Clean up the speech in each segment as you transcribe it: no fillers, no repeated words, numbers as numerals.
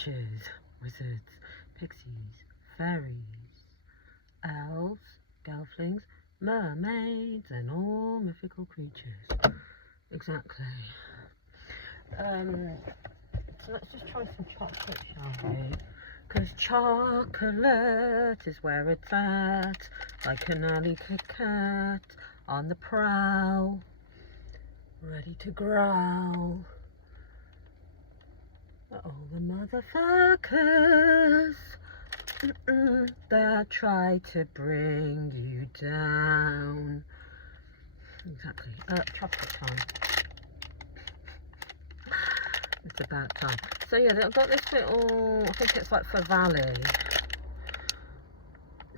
witches, wizards, pixies, fairies, elves, gelflings, mermaids, and all mythical creatures. Exactly. So let's just try some chocolate, shall we? Because chocolate is where it's at, like an alley cat on the prowl, ready to growl at all the motherfuckers that try to bring you down. Exactly. Chocolate time. It's about time. So yeah, I've got this little, I think it's like for Valley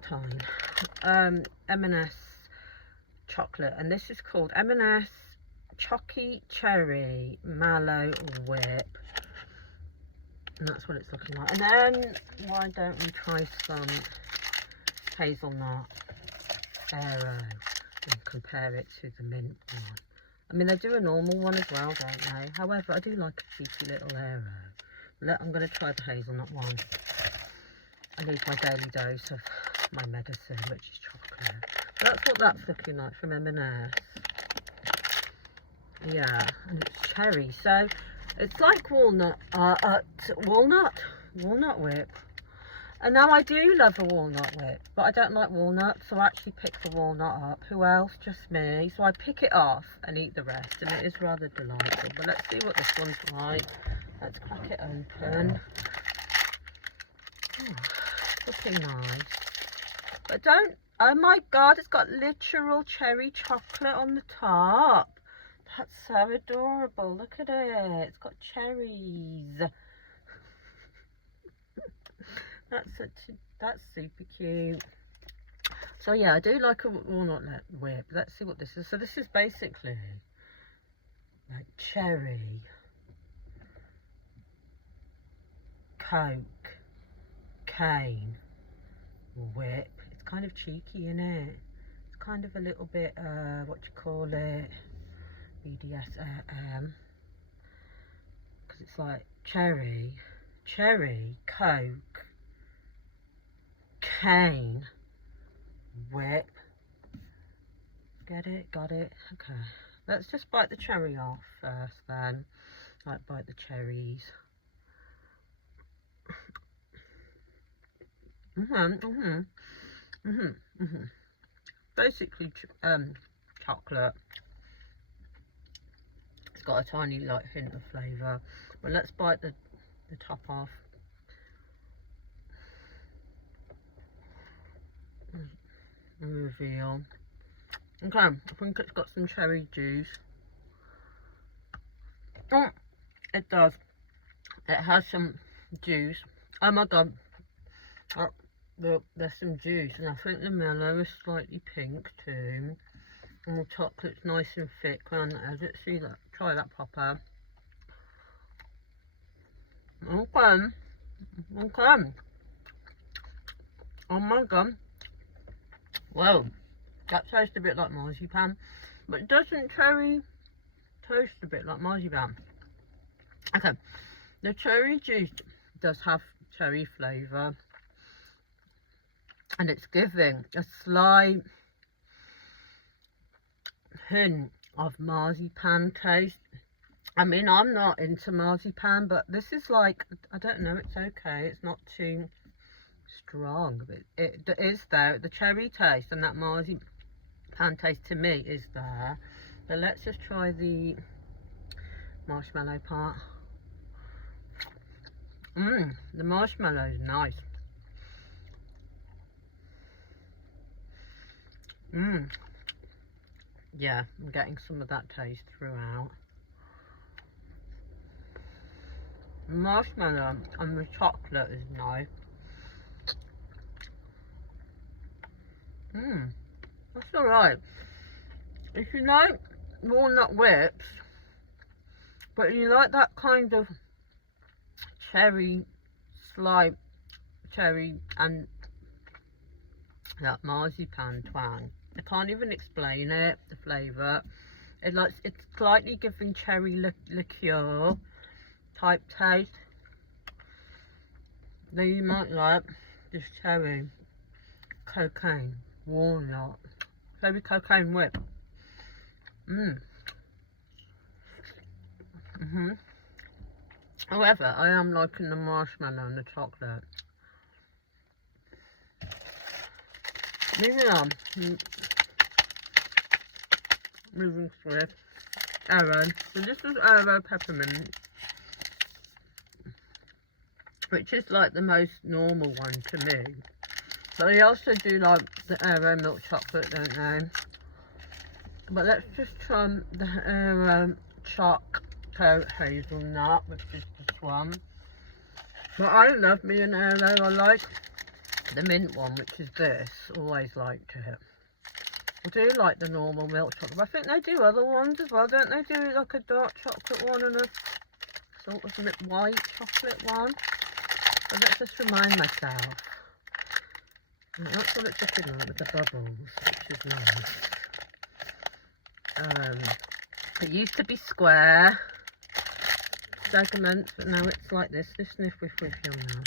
time. M&S chocolate, and this is called M&S Chocky Cherry Mallow Whip, and that's what it's looking like. And then why don't we try some hazelnut Aero and compare it to the mint one? I mean, they do a normal one as well, don't they? However, I do like a cheeky little Aero. I'm going to try the hazelnut one. I need my daily dose of my medicine, which is chocolate. That's what that's looking like from M&S. Yeah, and it's cherry, so it's like walnut whip. And now I do love a walnut whip, but I don't like walnuts, so I actually pick the walnut up. Who else? Just me. So I pick it off and eat the rest, and it is rather delightful. But let's see what this one's like. Let's crack it open. Oh, looking nice. But don't, oh my god, it's got literal cherry chocolate on the top. That's so adorable. Look at it. It's got cherries. That's super cute. So yeah, I do like a walnut whip. Let's see what this is. So this is basically like cherry, Coke, cane, whip. It's kind of cheeky, isn't it? It's kind of a little bit, what do you call it? BDSM. Because it's like cherry, Coke, cane, whip. Get it? Got it? Okay. Let's just bite the cherry off first then. Like bite the cherries. Basically, chocolate. It's got a tiny like hint of flavour. But let's bite the top off. And reveal. Okay, I think it's got some cherry juice. Oh, it does. It has some juice. Oh my god. Oh, there's some juice, and I think the mellow is slightly pink too. And the chocolate's nice and thick. Let's see that. Try that proper. Okay. Oh my god. Well, that tastes a bit like marzipan, but doesn't cherry taste a bit like marzipan? Okay, the cherry juice does have cherry flavour, and it's giving a slight hint of marzipan taste. I mean, I'm not into marzipan, but this is like, I don't know, it's okay. It's not too strong, but it is there. The cherry taste and that marzipan taste to me is there. But let's just try the marshmallow part. The marshmallow is nice. Yeah, I'm getting some of that taste throughout. The marshmallow and the chocolate is nice. That's alright. If you like walnut whips, but you like that kind of cherry, slight cherry and that marzipan twang, I can't even explain it, the flavour. It's slightly giving cherry liqueur type taste. Then you might like this cherry cocaine walnut. Cherry cocaine whip. However, I am liking the marshmallow and the chocolate. Moving on. Moving through. Aero. So this is Aero Peppermint, which is like the most normal one to me. But I also do like the Aero milk chocolate, don't I? But let's just try the Aero Choco Hazelnut, which is this one. But I love me an Aero. I like the mint one, which is this. Always liked it. I do like the normal milk chocolate, but I think they do other ones as well, don't they? Do like a dark chocolate one and a sort of white chocolate one. But let's just remind myself. And that's what it's looking like with the bubbles, which is nice. It used to be square segments, but now it's like this sniff with yum now.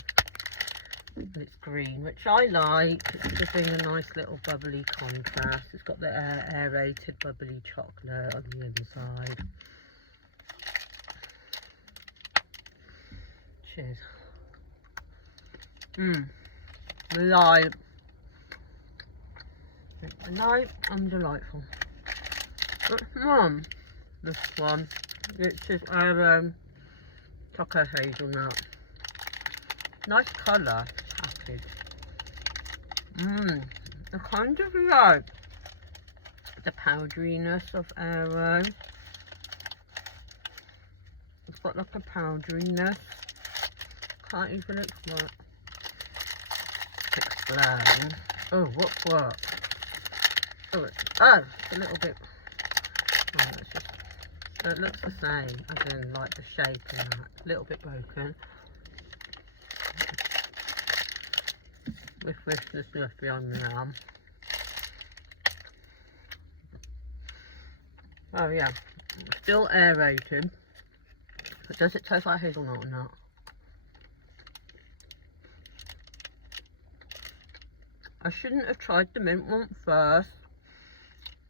And it's green, which I like. It's giving a nice little bubbly contrast. It's got the aerated bubbly chocolate on the inside. Cheers. Light and delightful. But this one, it's just our Choco Hazelnut. Nice colour package. I kind of like the powderiness of Aero. It's got like a powderiness. Can't even explain. Oh, what's what? Oh, it's a little bit. Oh, it's just. So it looks the same, as in like the shape and that. A little bit broken. With the stuff beyond the arm. Oh yeah, still aerated. But does it taste like hazelnut or not? I shouldn't have tried the mint one first,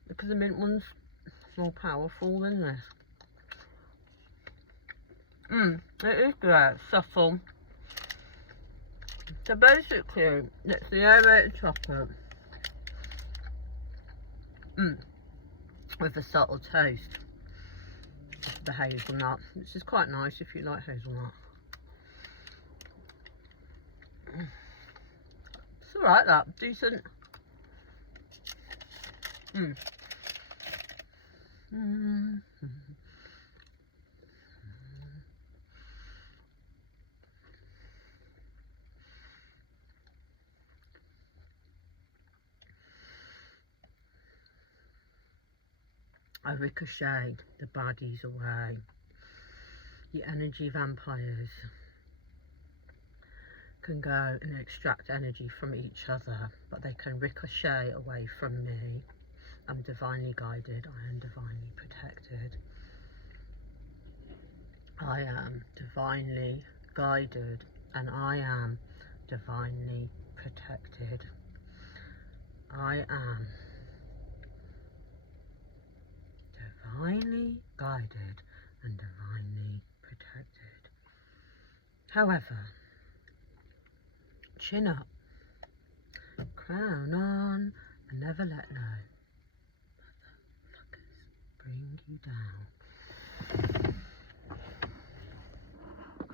because the mint one's more powerful than this. It is great, subtle. So basically, it's the aerated chocolate with a subtle taste of the hazelnut, which is quite nice if you like hazelnut. It's alright, that decent. I ricochet the baddies away. The energy vampires can go and extract energy from each other, but they can ricochet away from me. I'm divinely guided. I am divinely protected. I am divinely guided, and I am divinely protected. I am divinely guided and divinely protected. However, chin up, crown on, and never let no motherfuckers bring you down.